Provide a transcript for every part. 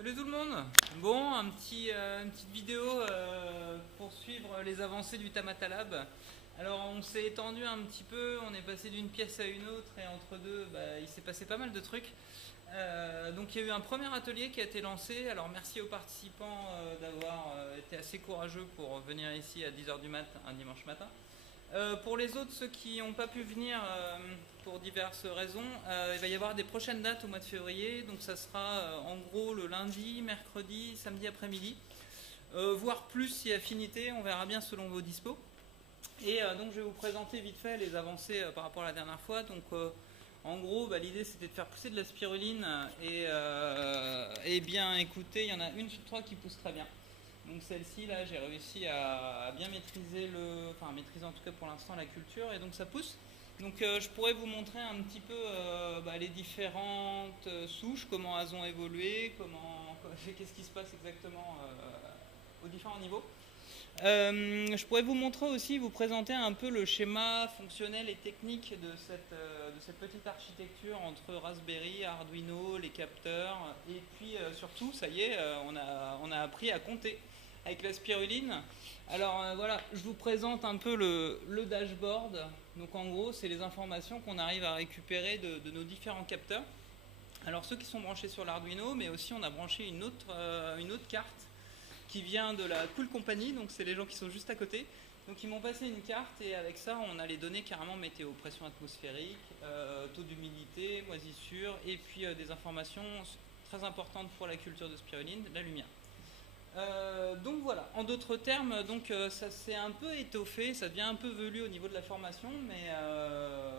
Salut tout le monde. Bon, une petite vidéo pour suivre les avancées du Tamatalab. Alors on s'est étendu un petit peu, on est passé d'une pièce à une autre et entre deux, il s'est passé pas mal de trucs. Donc il y a eu un premier atelier qui a été lancé. Alors merci aux participants d'avoir été assez courageux pour venir ici à 10 h du mat un dimanche matin. Pour les autres, ceux qui n'ont pas pu venir pour diverses raisons, il va y avoir des prochaines dates au mois de février. Donc ça sera en gros le lundi, mercredi, samedi après-midi. Voire plus si affinité, on verra bien selon vos dispos. Et donc je vais vous présenter vite fait les avancées par rapport à la dernière fois. Donc en gros, l'idée c'était de faire pousser de la spiruline et bien écoutez, il y en a une sur trois qui pousse très bien. Donc celle-ci là, j'ai réussi à bien maîtriser maîtriser en tout cas pour l'instant la culture et donc ça pousse. Donc je pourrais vous montrer un petit peu les différentes souches, comment elles ont évolué, qu'est-ce qui se passe exactement aux différents niveaux. Je pourrais vous montrer aussi, vous présenter un peu le schéma fonctionnel et technique de cette petite architecture entre Raspberry, Arduino, les capteurs et puis surtout, ça y est, on a appris à compter avec la spiruline. Alors voilà, je vous présente un peu le dashboard. Donc en gros, c'est les informations qu'on arrive à récupérer de nos différents capteurs. Alors ceux qui sont branchés sur l'Arduino, mais aussi on a branché une autre carte qui vient de la Cool Company, donc c'est les gens qui sont juste à côté. Donc ils m'ont passé une carte et avec ça on a les données carrément météo, pression atmosphérique, taux d'humidité, moisissure et puis des informations très importantes pour la culture de spiruline, la lumière. Donc voilà, en d'autres termes, ça s'est un peu étoffé, ça devient un peu velu au niveau de la formation, mais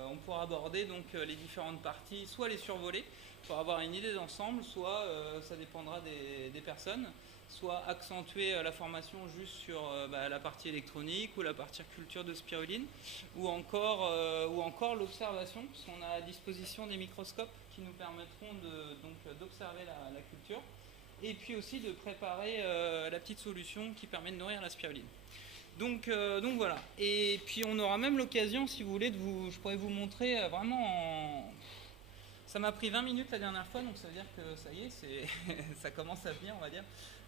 on pourra aborder donc les différentes parties, soit les survoler pour avoir une idée d'ensemble, soit ça dépendra des personnes, soit accentuer la formation juste sur la partie électronique ou la partie culture de spiruline, ou encore l'observation, parce qu'on a à disposition des microscopes qui nous permettront d'observer la culture et puis aussi de préparer la petite solution qui permet de nourrir la spiruline. Donc voilà. Et puis on aura même l'occasion, si vous voulez, je pourrais vous montrer Ça m'a pris 20 minutes la dernière fois, donc ça veut dire que ça y est, ça commence à venir, on va dire,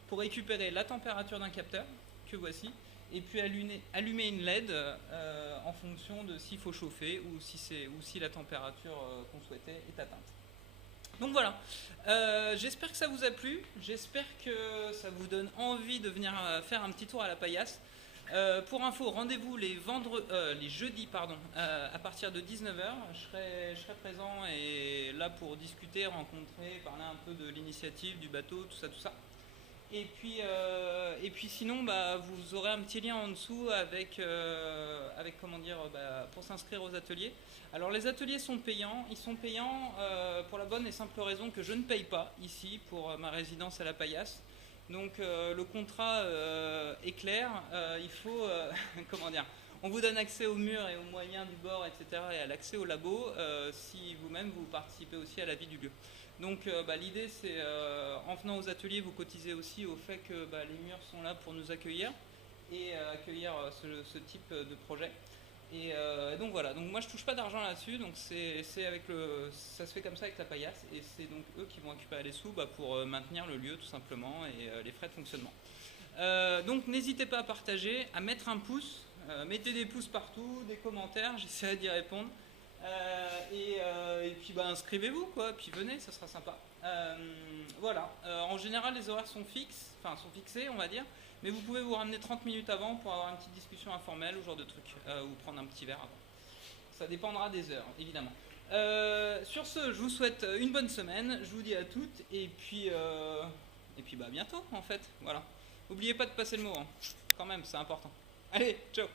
pour récupérer la température d'un capteur, que voici, et puis allumer une LED en fonction de s'il faut chauffer ou si la température qu'on souhaitait est atteinte. Donc voilà, j'espère que ça vous a plu, j'espère que ça vous donne envie de venir faire un petit tour à la paillasse. Pour info, rendez-vous les jeudis à partir de 19 h. Je serai présent et là pour discuter, rencontrer, parler un peu de l'initiative, du bateau, tout ça. Et puis sinon, vous aurez un petit lien en dessous avec pour s'inscrire aux ateliers. Alors les ateliers sont payants. Ils sont payants pour la bonne et simple raison que je ne paye pas ici pour ma résidence à la paillasse. Donc le contrat est clair. Il faut on vous donne accès aux murs et aux moyens du bord, etc. et à l'accès au labo si vous-même vous participez aussi à la vie du lieu. Donc l'idée c'est en venant aux ateliers vous cotisez aussi au fait que les murs sont là pour nous accueillir et accueillir ce type de projet. Et donc voilà, donc moi je touche pas d'argent là-dessus, donc ça se fait comme ça avec la paillasse et c'est donc eux qui vont récupérer les sous pour maintenir le lieu tout simplement et les frais de fonctionnement. Donc n'hésitez pas à partager, à mettre un pouce, mettez des pouces partout, des commentaires, j'essaierai d'y répondre. Et puis inscrivez-vous quoi, puis venez, ça sera sympa. Voilà, en général les horaires sont fixés on va dire, mais vous pouvez vous ramener 30 minutes avant pour avoir une petite discussion informelle ou genre de truc, ou prendre un petit verre avant. Ça dépendra des heures, évidemment. Sur ce, je vous souhaite une bonne semaine, je vous dis à toutes, et puis à bientôt en fait, voilà. N'oubliez pas de passer le mot, hein. Quand même, c'est important. Allez, ciao.